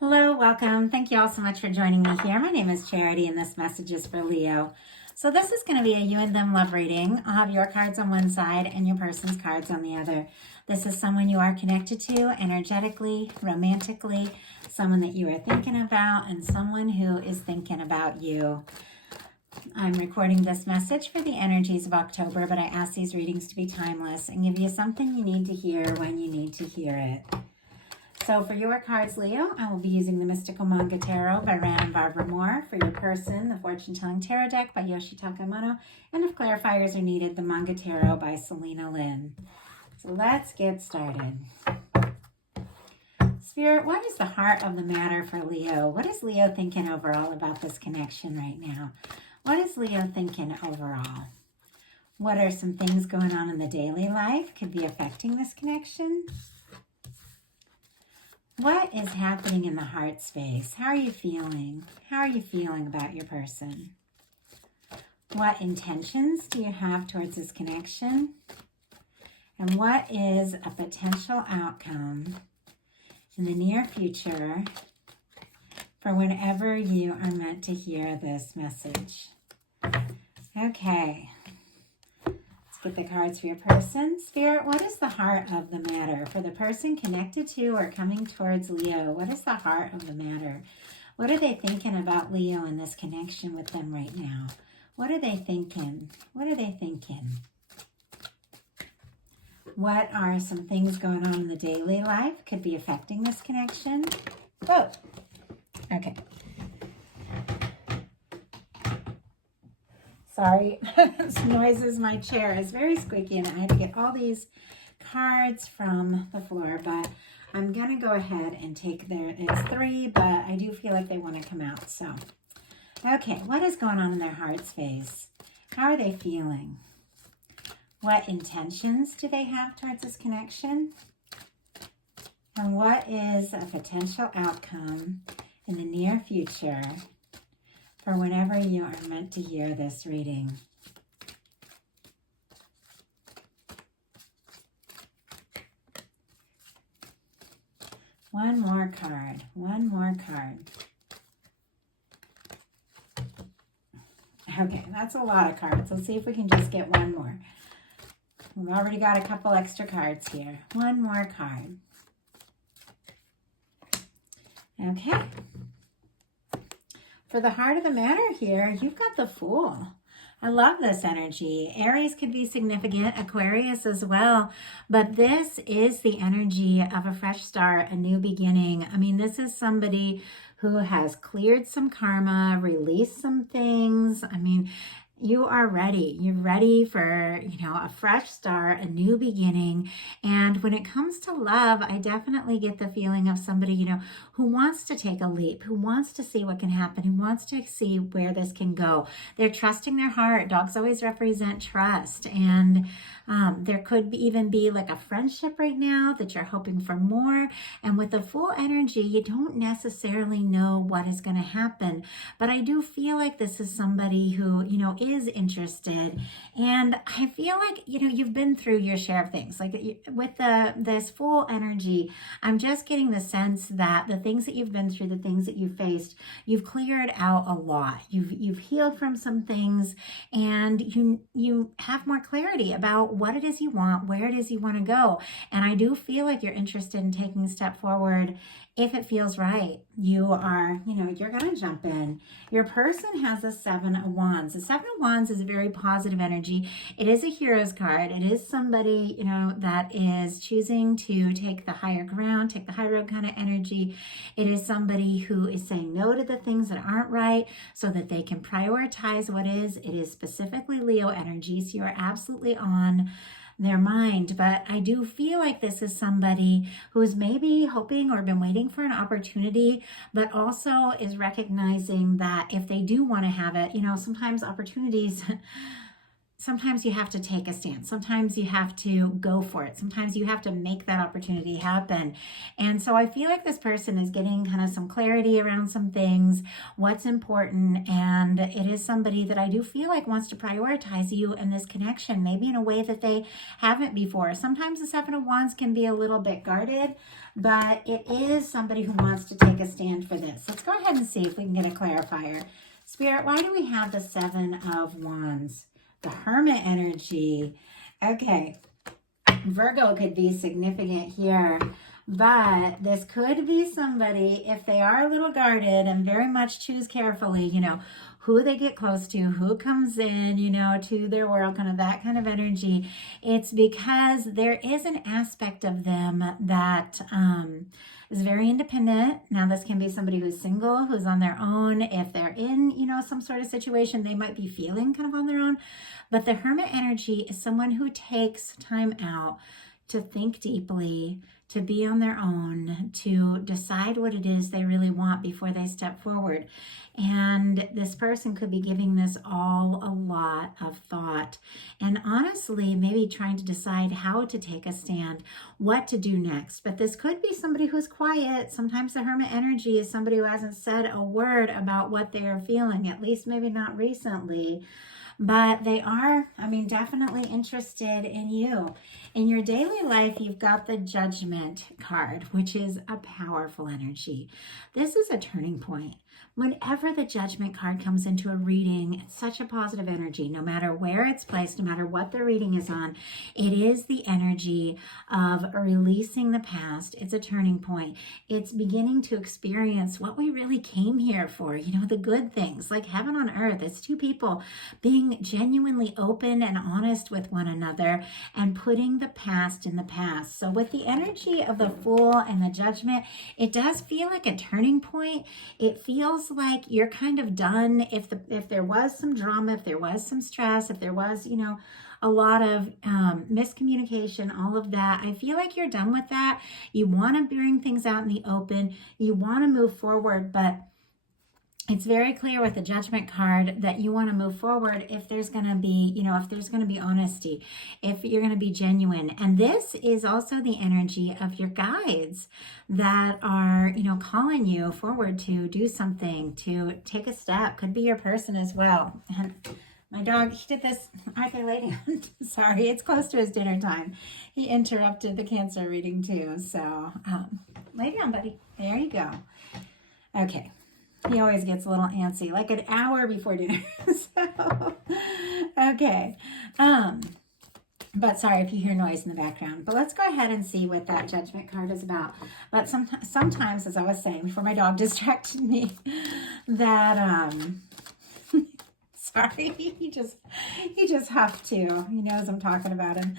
Hello, welcome. Thank you all so much for joining me here. My name is Charity and this message is for Leo. So this is going to be a you and them love reading. I'll have your cards on one side and your person's cards on the other. This is someone you are connected to energetically, romantically, someone that you are thinking about, and someone who is thinking about you. I'm recording this message for the energies of October, but I ask these readings to be timeless and give you something you need to hear when you need to hear it. So for your cards, Leo, I will be using the Mystical Manga Tarot by Ran and Barbara Moore. For your person, the Fortune Telling Tarot Deck by Yoshi Takamoto. And if clarifiers are needed, the Manga Tarot by Selena Lynn. So let's get started. Spirit, what is the heart of the matter for Leo? What is Leo thinking overall about this connection right now? What is Leo thinking overall? What are some things going on in the daily life could be affecting this connection? What is happening in the heart space? How are you feeling? How are you feeling about your person? What intentions do you have towards this connection? And what is a potential outcome in the near future for whenever you are meant to hear this message? Okay. Get the cards for your person. Spirit, what is the heart of the matter for the person connected to or coming towards Leo? What is the heart of the matter? What are they thinking about Leo and this connection with them right now? What are they thinking? What are they thinking? What are some things going on in the daily life could be affecting this connection? Oh, okay. Sorry, this noises. My chair is very squeaky and I had to get all these cards from the floor, but I'm going to go ahead and take it's 3, but I do feel like they want to come out. So, okay, what is going on in their heart space? How are they feeling? What intentions do they have towards this connection? And what is a potential outcome in the near future for whenever you are meant to hear this reading? One more card. One more card. Okay, that's a lot of cards. Let's see if we can just get one more. We've already got a couple extra cards here. One more card. Okay. For the heart of the matter here, you've got the Fool. I love this energy. Aries could be significant, Aquarius as well, but this is the energy of a fresh start, a new beginning. I mean, this is somebody who has cleared some karma, released some things. I mean, you are ready. You're ready for, a fresh start, a new beginning. And when it comes to love, I definitely get the feeling of somebody, who wants to take a leap, who wants to see what can happen, who wants to see where this can go. They're trusting their heart. Dogs always represent trust. And there could even be like a friendship right now that you're hoping for more. And with the Fool energy, you don't necessarily know what is going to happen. But I do feel like this is somebody who, is interested. And I feel like, you've been through your share of things. Like with this Fool energy, I'm just getting the sense that the things that you've been through, the things that you faced, you've cleared out a lot. You've healed from some things, and you have more clarity about what it is you want, where it is you want to go. And I do feel like you're interested in taking a step forward if it feels right. You are, you're going to jump in. Your person has a 7 of Wands. The 7 of Wands is a very positive energy. It is a hero's card. It is somebody, that is choosing to take the higher ground, take the high road kind of energy. It is somebody who is saying no to the things that aren't right so that they can prioritize what is. It is specifically Leo energy. So you are absolutely on their mind. But I do feel like this is somebody who is maybe hoping or been waiting for an opportunity, but also is recognizing that if they do want to have it, sometimes opportunities sometimes you have to take a stance. Sometimes you have to go for it. Sometimes you have to make that opportunity happen. And so I feel like this person is getting kind of some clarity around some things, what's important. And it is somebody that I do feel like wants to prioritize you and this connection, maybe in a way that they haven't before. Sometimes the Seven of Wands can be a little bit guarded, but it is somebody who wants to take a stand for this. Let's go ahead and see if we can get a clarifier. Spirit, why do we have the Seven of Wands? The Hermit energy. Okay, Virgo could be significant here, but this could be somebody, if they are a little guarded and very much choose carefully, you know, who they get close to, who comes in, you know, to their world, kind of that kind of energy. It's because there is an aspect of them that is very independent. Now, this can be somebody who's single, who's on their own. If they're in, you know, some sort of situation, they might be feeling kind of on their own. But the Hermit energy is someone who takes time out to think deeply, to be on their own, to decide what it is they really want before they step forward. And this person could be giving this all a lot of thought. And honestly, maybe trying to decide how to take a stand, what to do next. But this could be somebody who's quiet. Sometimes the Hermit energy is somebody who hasn't said a word about what they are feeling, at least maybe not recently. But they are, I mean, definitely interested in you. In your daily life, you've got the Judgment card, which is a powerful energy. This is a turning point. Whenever the Judgment card comes into a reading, it's such a positive energy, no matter where it's placed, no matter what the reading is on. It is the energy of releasing the past. It's a turning point. It's beginning to experience what we really came here for, you know, the good things, like heaven on earth. It's two people being genuinely open and honest with one another and putting the past in the past. So with the energy of the Fool and the Judgment, it does feel like a turning point. It feels like you're kind of done. If there was some drama, if there was some stress, if there was, you know, a lot of miscommunication, all of that, I feel like you're done with that. You want to bring things out in the open. You want to move forward, but it's very clear with the Judgment card that you want to move forward if there's going to be, you know, if there's going to be honesty, if you're going to be genuine. And this is also the energy of your guides that are, you know, calling you forward to do something, to take a step. Could be your person as well. And my dog, he did this. Okay, lay down. Sorry, it's close to his dinner time. He interrupted the Cancer reading too. So lay down, buddy. There you go. Okay. He always gets a little antsy, like an hour before dinner. So, okay. But sorry if you hear noise in the background. But let's go ahead and see what that Judgment card is about. But sometimes, as I was saying before my dog distracted me, that sorry, he just huffed too. He knows I'm talking about him.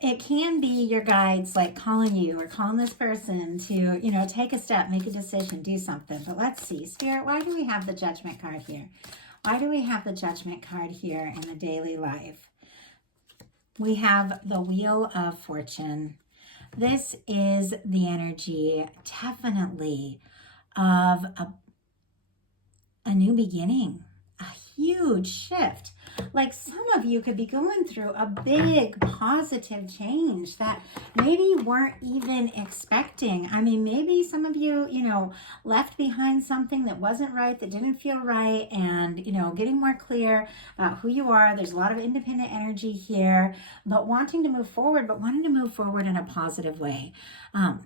It can be your guides like calling you or calling this person to, you know, take a step, make a decision, do something. But let's see. Spirit, why do we have the Judgment card here? Why do we have the Judgment card here in the daily life? We have the Wheel of Fortune. This is the energy, definitely, of a new beginning, a huge shift. Like some of you could be going through a big positive change that maybe you weren't even expecting. I mean, maybe some of you, you know, left behind something that wasn't right, that didn't feel right, and, you know, getting more clear about who you are. There's a lot of independent energy here, but wanting to move forward, but wanting to move forward in a positive way.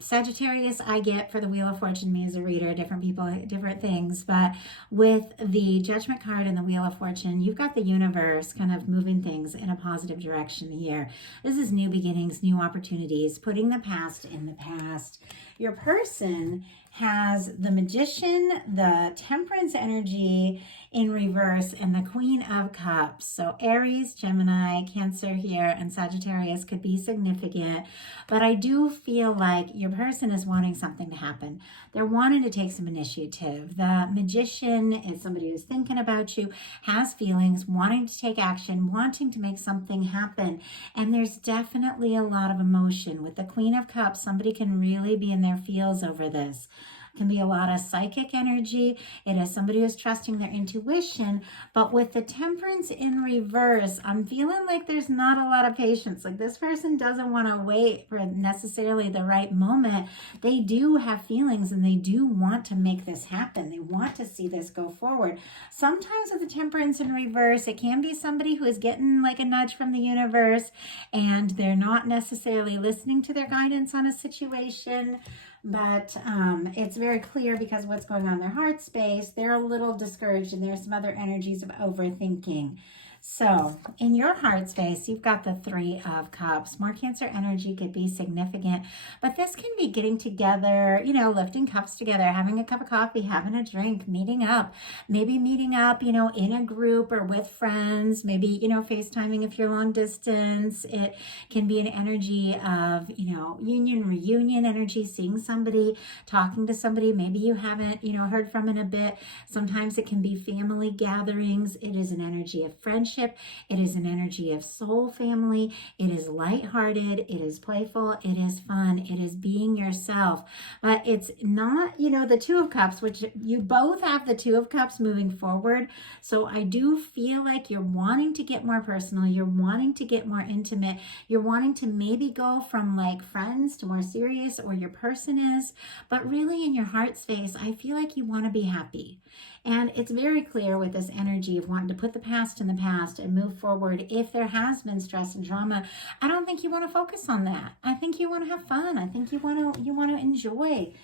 Sagittarius, I get for the Wheel of Fortune, me as a reader, different people, different things. But with the Judgment card and the Wheel of Fortune, you've got the universe kind of moving things in a positive direction here. This is new beginnings, new opportunities, putting the past in the past. Your person has the Magician, the Temperance energy in reverse, and the Queen of Cups. So Aries, Gemini, Cancer here, and Sagittarius could be significant. But I do feel like your person is wanting something to happen. They're wanting to take some initiative. The Magician is somebody who's thinking about you, has feelings, wanting to take action, wanting to make something happen. And there's definitely a lot of emotion. With the Queen of Cups, somebody can really be in their feels over this. Can be a lot of psychic energy. It is somebody who's trusting their intuition. But with the Temperance in reverse, I'm feeling like there's not a lot of patience. Like this person doesn't want to wait for necessarily the right moment. They do have feelings and they do want to make this happen. They want to see this go forward. Sometimes with the Temperance in reverse, it can be somebody who is getting like a nudge from the universe and they're not necessarily listening to their guidance on a situation. But it's very clear because of what's going on in their heart space, they're a little discouraged and there's some other energies of overthinking. So in your heart space, you've got the Three of Cups. More Cancer energy could be significant, but this can be getting together, you know, lifting cups together, having a cup of coffee, having a drink, meeting up, maybe meeting up, you know, in a group or with friends, maybe, you know, FaceTiming if you're long distance. It can be an energy of, you know, reunion energy, seeing somebody, talking to somebody maybe you haven't, you know, heard from in a bit. Sometimes it can be family gatherings. It is an energy of friendship. It is an energy of soul family. It is lighthearted. It is playful. It is fun. It is being yourself. But it's not, you know, the Two of Cups, which you both have the Two of Cups moving forward. So I do feel like you're wanting to get more personal. You're wanting to get more intimate. You're wanting to maybe go from like friends to more serious, or your person is. But really in your heart space, I feel like you want to be happy. And it's very clear with this energy of wanting to put the past in the past and move forward. If there has been stress and drama, I don't think you want to focus on that. I think you want to have fun. I think you want to enjoy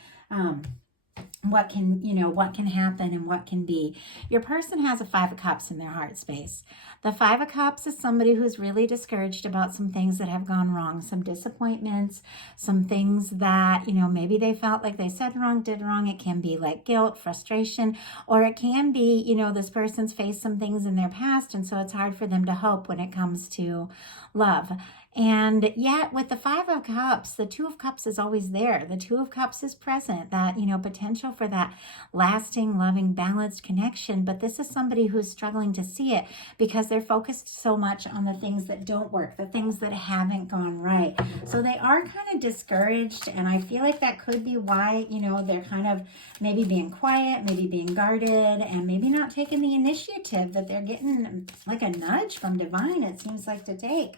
what can happen and what can be. Your person has a Five of Cups in their heart space. The Five of Cups is somebody who's really discouraged about some things that have gone wrong, some disappointments, some things that, you know, maybe they felt like they said wrong, did wrong. It can be like guilt, frustration, or it can be, you know, this person's faced some things in their past, and so it's hard for them to hope when it comes to love. And yet with the Five of Cups, the Two of Cups is always there. The Two of Cups is present, that, you know, potential for that lasting, loving, balanced connection. But this is somebody who's struggling to see it because they're focused so much on the things that don't work, the things that haven't gone right. So they are kind of discouraged. And I feel like that could be why, you know, they're kind of maybe being quiet, maybe being guarded, and maybe not taking the initiative that they're getting like a nudge from divine, it seems like, to take.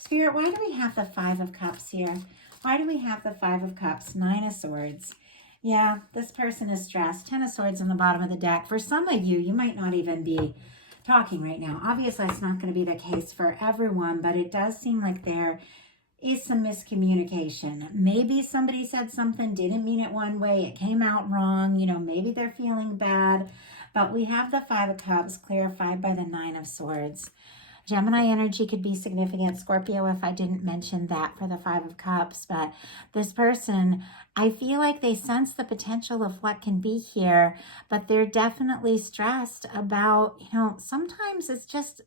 Spirit, why do we have the Five of Cups here? Why do we have the Five of Cups? Nine of Swords. Yeah, this person is stressed. Ten of Swords on the bottom of the deck. For some of you, you might not even be talking right now. Obviously, it's not going to be the case for everyone, but it does seem like there is some miscommunication. Maybe somebody said something, didn't mean it one way, it came out wrong. You know, maybe they're feeling bad. But we have the Five of Cups clarified by the Nine of Swords. Gemini energy could be significant. Scorpio, if I didn't mention that for the Five of Cups. But this person, I feel like they sense the potential of what can be here, but they're definitely stressed about, you know, sometimes it's just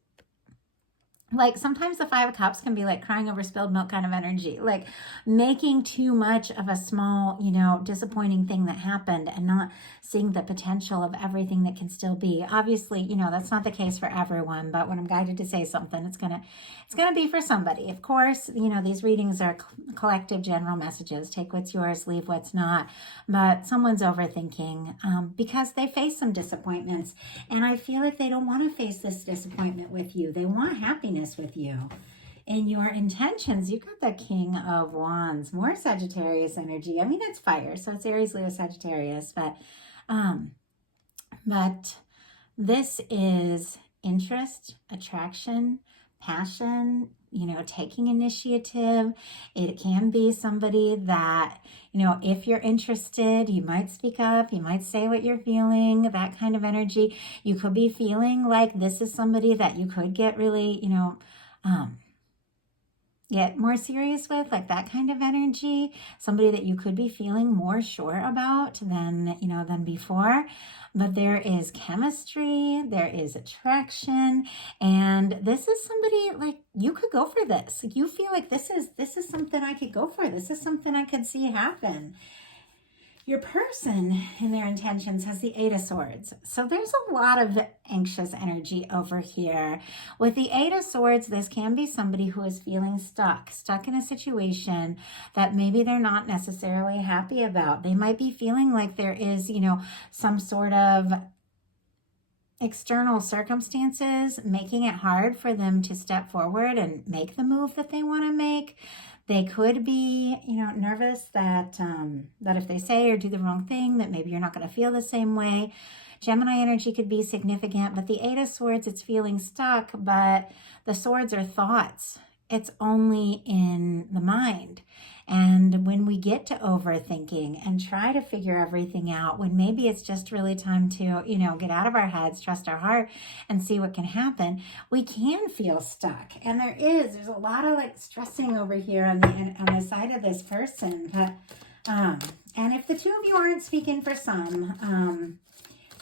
like, sometimes the Five of Cups can be like crying over spilled milk kind of energy, like making too much of a small, you know, disappointing thing that happened and not seeing the potential of everything that can still be. Obviously, you know, that's not the case for everyone, but when I'm guided to say something, it's gonna be for somebody. Of course, you know, these readings are collective general messages. Take what's yours, leave what's not. But someone's overthinking because they face some disappointments, and I feel like they don't want to face this disappointment with you. They want happiness with you. In your intentions, you've got the King of Wands, more Sagittarius energy. I mean, it's fire, so it's Aries, Leo, Sagittarius, but this is interest, attraction, passion, you know, taking initiative. It can be somebody that, you know, if you're interested, you might speak up, you might say what you're feeling, that kind of energy. You could be feeling like this is somebody that you could get really, you know, get more serious with, like that kind of energy. Somebody that you could be feeling more sure about than, you know, than before. But there is chemistry, there is attraction, and this is somebody like you could go for this. Like, you feel like this is something I could go for. This is something I could see happen. Your person in their intentions has the Eight of Swords. So there's a lot of anxious energy over here. With the Eight of Swords, this can be somebody who is feeling stuck in a situation that maybe they're not necessarily happy about. They might be feeling like there is, some sort of external circumstances making it hard for them to step forward and make the move that they want to make. They could be, nervous that if they say or do the wrong thing, that maybe you're not going to feel the same way. Gemini energy could be significant, but the Eight of Swords, it's feeling stuck, but the swords are thoughts. It's only in the mind. And when we get to overthinking and try to figure everything out, when maybe it's just really time to, get out of our heads, trust our heart, and see what can happen, we can feel stuck. And there's a lot of stressing over here on the side of this person. But and if the two of you aren't speaking for some,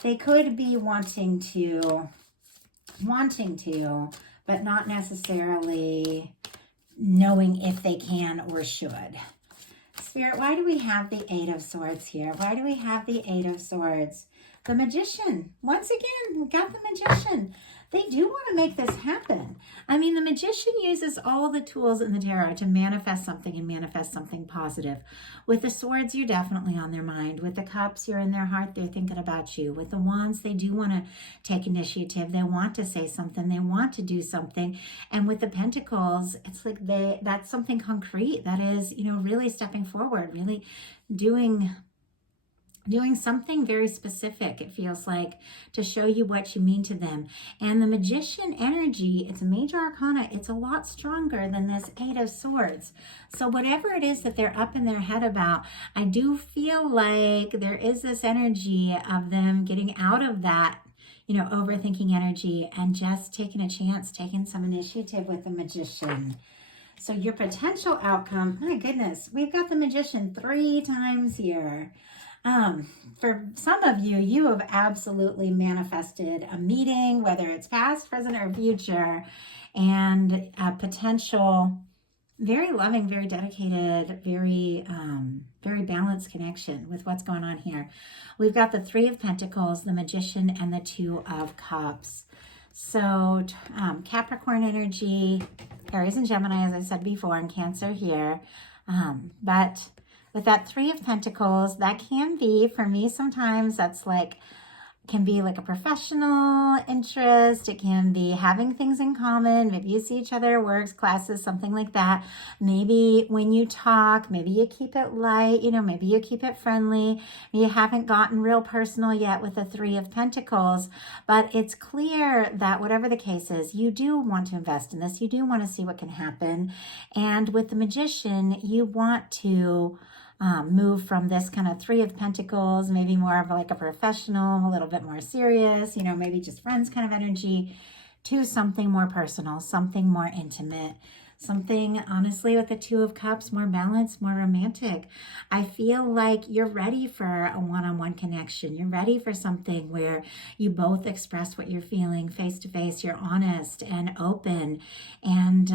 they could be wanting to, but not necessarily knowing if they can or should. Spirit, why do we have the Eight of Swords here? Why do we have the Eight of Swords? The Magician. Once again, we got the Magician. They do want to make this happen. I mean, the Magician uses all the tools in the tarot to manifest something and manifest something positive. With the Swords, you're definitely on their mind. With the Cups, you're in their heart. They're thinking about you. With the Wands, they do want to take initiative. They want to say something. They want to do something. And with the Pentacles, it's like that's something concrete. That is, really stepping forward, really doing something very specific, it feels like, to show you what you mean to them. And the Magician energy, it's a major arcana. It's a lot stronger than this Eight of Swords. So whatever it is that they're up in their head about, I do feel like there is this energy of them getting out of that, overthinking energy and just taking a chance, taking some initiative with the Magician. So your potential outcome, my goodness, we've got the Magician 3 times here. For some of you, you have absolutely manifested a meeting, whether it's past, present, or future, and a potential, very loving, very dedicated, very balanced connection with what's going on here. We've got the Three of Pentacles, the Magician, and the Two of Cups. So Capricorn energy, Aries and Gemini, as I said before, and Cancer here. But with that Three of Pentacles, that can be, for me sometimes, can be like a professional interest. It can be having things in common. Maybe you see each other at works, classes, something like that. Maybe when you talk, maybe you keep it light, maybe you keep it friendly. You haven't gotten real personal yet with the Three of Pentacles, but it's clear that whatever the case is, you do want to invest in this. You do want to see what can happen. And with the Magician, you want to move from this kind of Three of Pentacles, maybe more of like a professional, a little bit more serious, maybe just friends kind of energy, to something more personal, something more intimate, something, honestly, with the Two of Cups, more balanced, more romantic. I feel like you're ready for a one-on-one connection. You're ready for something where you both express what you're feeling face to face. You're honest and open, and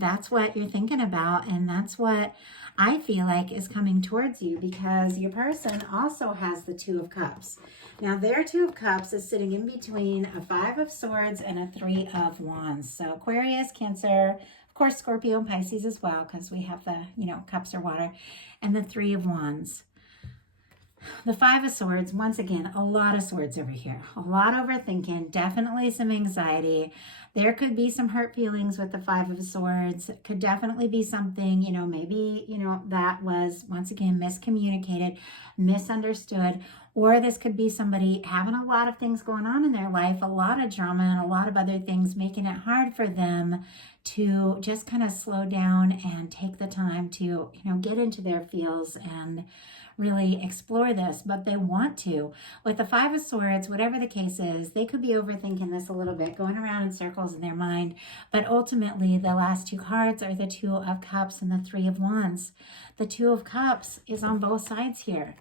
that's what you're thinking about, and that's what I feel like is coming towards you, because your person also has the Two of Cups. Now, their Two of Cups is sitting in between a Five of Swords and a Three of Wands. So Aquarius, Cancer, of course, Scorpio and Pisces as well, because we have the, cups are water, and the Three of Wands. The Five of Swords, once again, a lot of swords over here. A lot overthinking, definitely some anxiety. There could be some hurt feelings with the Five of Swords. Could definitely be something, maybe, that was, once again, miscommunicated, misunderstood. Or this could be somebody having a lot of things going on in their life, a lot of drama and a lot of other things, making it hard for them to just kind of slow down and take the time to, get into their feels and really explore this, but they want to. With the Five of Swords, whatever the case is, they could be overthinking this a little bit, going around in circles in their mind, but ultimately the last two cards are the Two of Cups and the Three of Wands. The Two of Cups is on both sides here.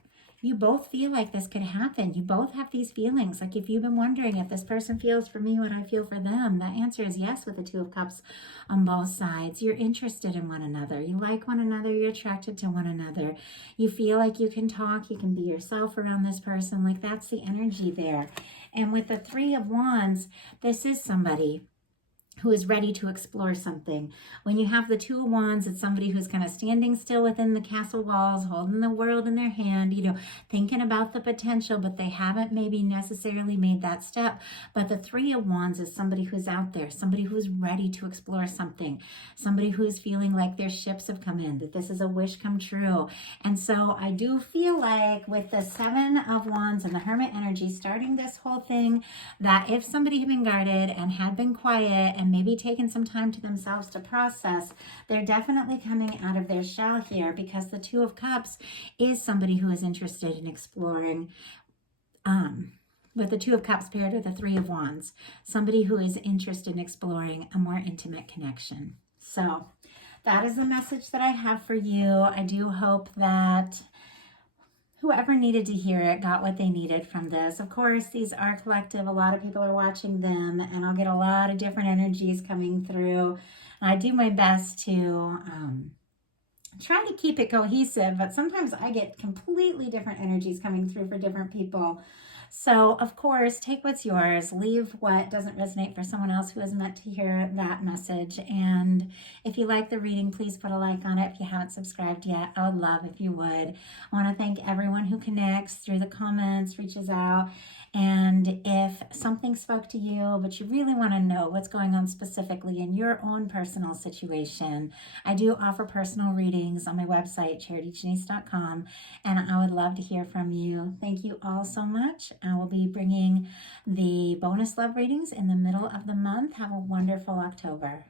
You both feel like this could happen. You both have these feelings. Like if you've been wondering if this person feels for me what I feel for them, the answer is yes with the Two of Cups on both sides. You're interested in one another. You like one another. You're attracted to one another. You feel like you can talk. You can be yourself around this person. Like that's the energy there. And with the Three of Wands, this is somebody who is ready to explore something. When you have the Two of Wands, it's somebody who's kind of standing still within the castle walls, holding the world in their hand, thinking about the potential, but they haven't maybe necessarily made that step. But the Three of Wands is somebody who's out there, somebody who's ready to explore something, somebody who's feeling like their ships have come in, that this is a wish come true. And so I do feel like with the Seven of Wands and the Hermit energy starting this whole thing, that if somebody had been guarded and had been quiet and maybe taken some time to themselves to process, they're definitely coming out of their shell here, because the Two of Cups is somebody who is interested in exploring, with the Two of Cups paired with the Three of Wands, somebody who is interested in exploring a more intimate connection. So that is the message that I have for you. I do hope that whoever needed to hear it got what they needed from this. Of course, these are collective. A lot of people are watching them, and I'll get a lot of different energies coming through. And I do my best to try to keep it cohesive, but sometimes I get completely different energies coming through for different people. So, of course, take what's yours, leave what doesn't resonate for someone else who is meant to hear that message. And if you like the reading, please put a like on it. If you haven't subscribed yet, I would love if you would. I want to thank everyone who connects through the comments, reaches out. And if something spoke to you, but you really want to know what's going on specifically in your own personal situation, I do offer personal readings on my website, charityjanice.com, and I would love to hear from you. Thank you all so much. I will be bringing the bonus love readings in the middle of the month. Have a wonderful October.